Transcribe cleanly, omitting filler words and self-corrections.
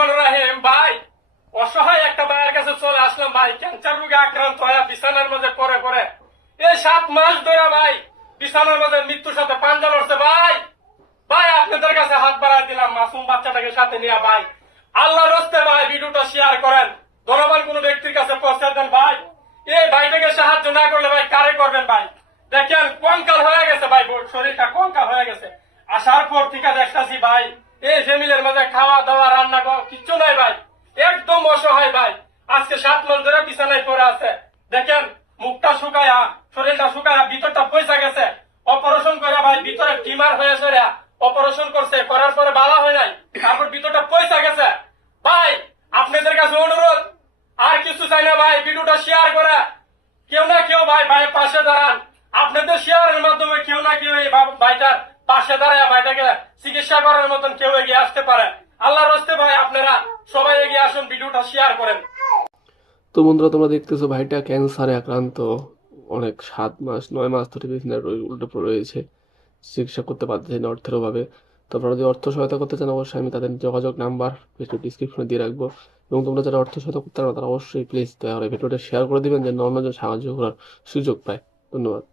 রহমানির রহিম। ভাই, অসহায় একটা ভাইয়ের কাছে চলে আসলাম ভাই, ক্যান্সার রোগে আক্রান্ত হয়ে বিছানার মাঝে পড়ে পড়ে এই 7 মাস ধরে ভাই বিছানার মাঝে মৃত্যুর সাথে পাঞ্জা লড়ছে ভাই। ভাই, আপনাদের কাছে হাত বাড়ায় দিলাম মাসুম বাচ্চাটাকে সাথে নিয়ে ভাই, আল্লাহর রাস্তে ভাই ভিডিওটা শেয়ার করেন, ধনবান কোন ব্যক্তির কাছে পৌঁছে দেন ভাই। এই ভাইটাকে সাহায্য না করলে ভাই কারে করবেন ভাই? দেখেন কঙ্কাল হয়ে গেছে ভাই, শরীরটা কঙ্কাল হয়ে গেছে। আসার পর থেকে দেখতেছি ভাই এই ফ্যামিলির মাঝে খাওয়া দাওয়া রান্না কিচ্ছু নাই ভাই, একদম অসহায় ভাই। আজকে 7 মাস ধরে বিছানায় পড়ে আছে। দেখেন মুখটা শুকায়া, শরীরটা শুকায়া, ভিতরটা পয়সা গেছে। অপারেশন করে ভাই ভিতরে টিমার হয়েছে, অপারেশন করছে, করার পরে বালা হয় নাই, তারপর ভিতরটা পয়সা গেছে। ভাই, আপনাদের কাছে অনুরোধ, আর কিছু চাই না ভাই, ভিডিওটা শেয়ার করে কেউ না কেউ ভাই ভাইয়ের পাশে দাঁড়ান। আপনাদের শেয়ারের মাধ্যমে কেউ না কেউ এই ভাইটার পাশে দাঁড়ায় ভাইটাকে চিকিৎসা করার মতন কেউ এগিয়ে আসতে পারে। আল্লাহর রাস্তে ভাই আপনারা সবাই এগিয়ে আসুন, ভিডিওটা শেয়ার করেন। তো বন্ধুরা, তোমরা দেখতেছো ভাইটা ক্যান্সারে আক্রান্ত, অনেক 7 মাস 9 মাস ধরে বিছানায় উল্টে পড়ে রয়েছে, চিকিৎসা করতে পারতেছে না অর্থের অভাবে। তো আপনারা যদি অর্থ সহায়তা করতে চান, অবশ্যই আমি তাদের যোগাযোগ নাম্বার ভিডিও ডিসক্রিপশনে দিয়ে রাখবো। এবং তোমরা যারা অর্থ সহায়তা করতে পারো তারা অবশ্যই প্লিজ দয়া করে ভিডিওটা শেয়ার করে দিবেন, যেন অন্যজন সাহায্য করার সুযোগ পায়। ধন্যবাদ।